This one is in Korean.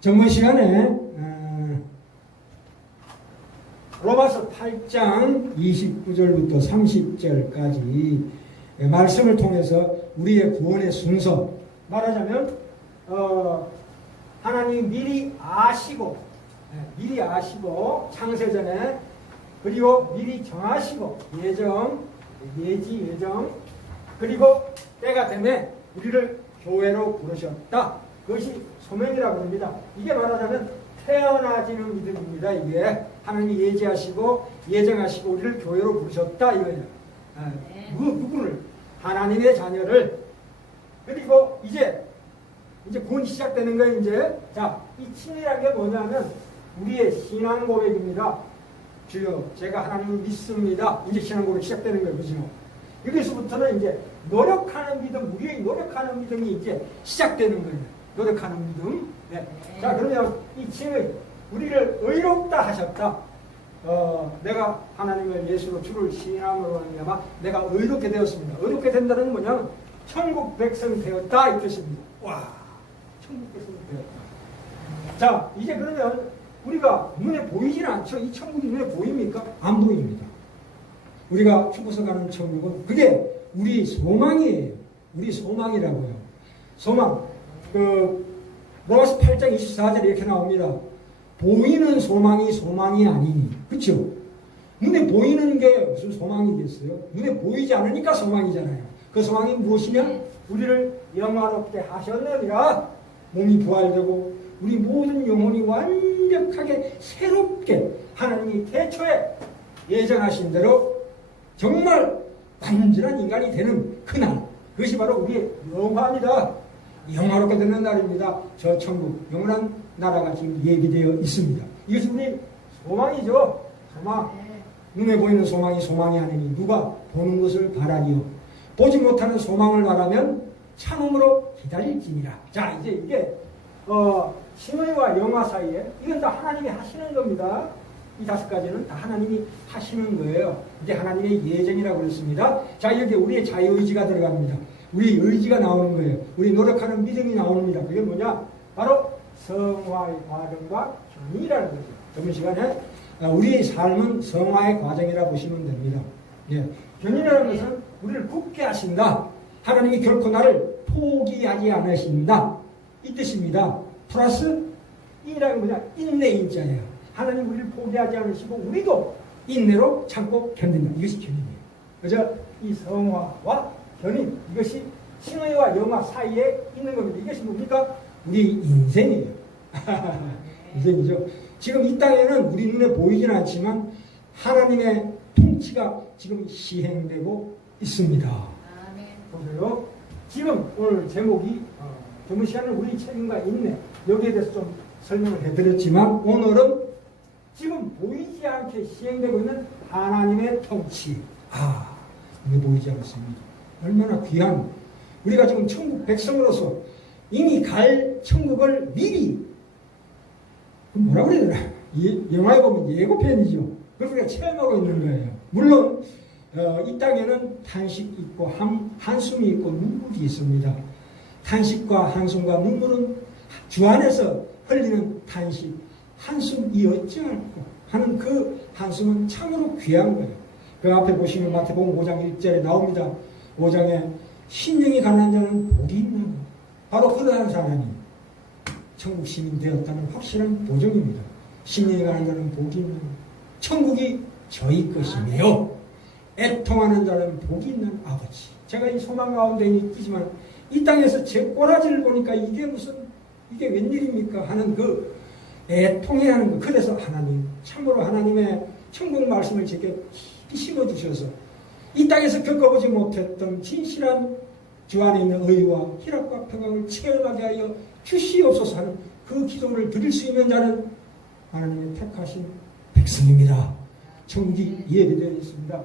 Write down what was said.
전번 시간에 어, 로마서 8장 29절부터 30절까지 말씀을 통해서 우리의 구원의 순서 말하자면 어, 하나님 미리 아시고 예, 미리 아시고 창세전에 그리고 미리 정하시고 예정 예지 예정 그리고 때가 되면 우리를 교회로 부르셨다. 그것이 소명이라고 합니다. 이게 말하자면 태어나지는 믿음입니다. 이게 하나님이 예지하시고 예정하시고 우리를 교회로 부르셨다 이거예요. 아, 누, 누구를 하나님의 자녀를 그리고 이제 이제 구원이 시작되는 거예요. 이제 자이 친이라는 게 뭐냐면 우리의 신앙 고백입니다. 주여 제가 하나님을 믿습니다. 이제 신앙 고백 시작되는 거예요. 그죠? 여기서부터는 이제 노력하는 믿음, 우리의 노력하는 믿음이 이제 시작되는 거예요. 노력하는 믿음. 네. 자, 그러면 이 칭의 우리를 의롭다 하셨다. 어, 내가 하나님을 예수로 주를 신앙으로 하냐마 내가 의롭게 되었습니다. 의롭게 된다는 건 뭐냐면 천국 백성이 되었다 이 뜻입니다. 와, 천국 백성이 되었다. 자, 이제 그러면 우리가 눈에 보이진 않죠. 이 천국이 눈에 보입니까? 안 보입니다. 우리가 죽어서 가는 천국은 그게 우리 소망이에요. 우리 소망이라고요. 소망. 그 로마서 8장 24절에 이렇게 나옵니다. 보이는 소망이 소망이 아니니. 그렇죠? 눈에 보이는 게 무슨 소망이겠어요? 눈에 보이지 않으니까 소망이잖아요. 그 소망이 무엇이냐? 우리를 영화롭게 하셨느니라. 몸이 부활되고 우리 모든 영혼이 완벽하게 새롭게 하나님이 태초에 예정하신 대로 정말 완전한 인간이 되는 그날 그것이 바로 우리의 영화입니다. 영화롭게 되는 날입니다. 저 천국 영원한 나라가 지금 얘기되어 있습니다. 이것이 우리 소망이죠. 소망. 눈에 보이는 소망이 소망이 아니니 누가 보는 것을 바라리요. 보지 못하는 소망을 말하면 참음으로 기다릴지니라. 자 이제 이게 어, 신의와 영화 사이에 이건 다 하나님이 하시는 겁니다. 이 다섯 가지는 다 하나님이 하시는 거예요. 이제 하나님의 예정이라고 그랬습니다. 자, 여기 우리의 자유의지가 들어갑니다. 우리 의지가 나오는 거예요. 우리 노력하는 믿음이 나옵니다. 그게 뭐냐? 바로 성화의 과정과 견이라는 거죠. 저번 시간에 아, 우리의 삶은 성화의 과정이라 보시면 됩니다. 예. 견이라는 것은 우리를 굳게 하신다. 하나님이 결코 나를 포기하지 않으신다. 이 뜻입니다. 플러스 이라는 뭐냐? 인내 인자예요. 하나님 우리를 포기하지 않으시고 우리도 인내로 참고 견딘다. 이것이 견인이에요. 그죠? 이 성화와 견인 이것이 신의와 영화 사이에 있는 겁니다. 이것이 뭡니까? 우리 인생이에요. 인생이죠. 지금 이 땅에는 우리 눈에 보이지는 않지만 하나님의 통치가 지금 시행되고 있습니다. 보세요. 지금 오늘 제목이 어, 전문 시간은 우리 책임과 인내 여기에 대해서 좀 설명을 해드렸지만 오늘은 지금 보이지 않게 시행되고 있는 하나님의 통치. 아, 이게 보이지 않습니다. 얼마나 귀한 우리가 지금 천국 백성으로서 이미 갈 천국을 미리 그 뭐라 그래야 되나? 이, 영화에 보면 예고편이죠. 우리가 체험하고 있는 거예요. 물론 어, 이 땅에는 탄식 있고 한, 한숨이 있고 눈물이 있습니다. 탄식과 한숨과 눈물은 주 안에서 흘리는 탄식, 한숨이 어찌 않고 하는 그 한숨은 참으로 귀한 거예요. 그 앞에 보시면 마태복음 5장 1절에 나옵니다. 5장에 신령이 가난한 자는 복이 것. 바로 그러한 사람이 천국 시민 되었다는 확실한 보증입니다. 신령이 가난한 자는 복이 것. 천국이 저희 것이며 애통하는 자는 복이 있는 아버지. 제가 이 소망 가운데 있지만 이 땅에서 제 꼬라지를 보니까 이게 무슨 이게 웬일입니까 하는 그 애통해 하는 것. 그래서 하나님 참으로 하나님의 천국 말씀을 제게 깊이 심어 주셔서 이 땅에서 겪어보지 못했던 진실한 주 안에 있는 의와 희락과 평강을 체험하게 하여 주시옵소서 하는 그 기도를 드릴 수 있는 자는 하나님의 택하신 백성입니다. 천국이 예비되어 있습니다.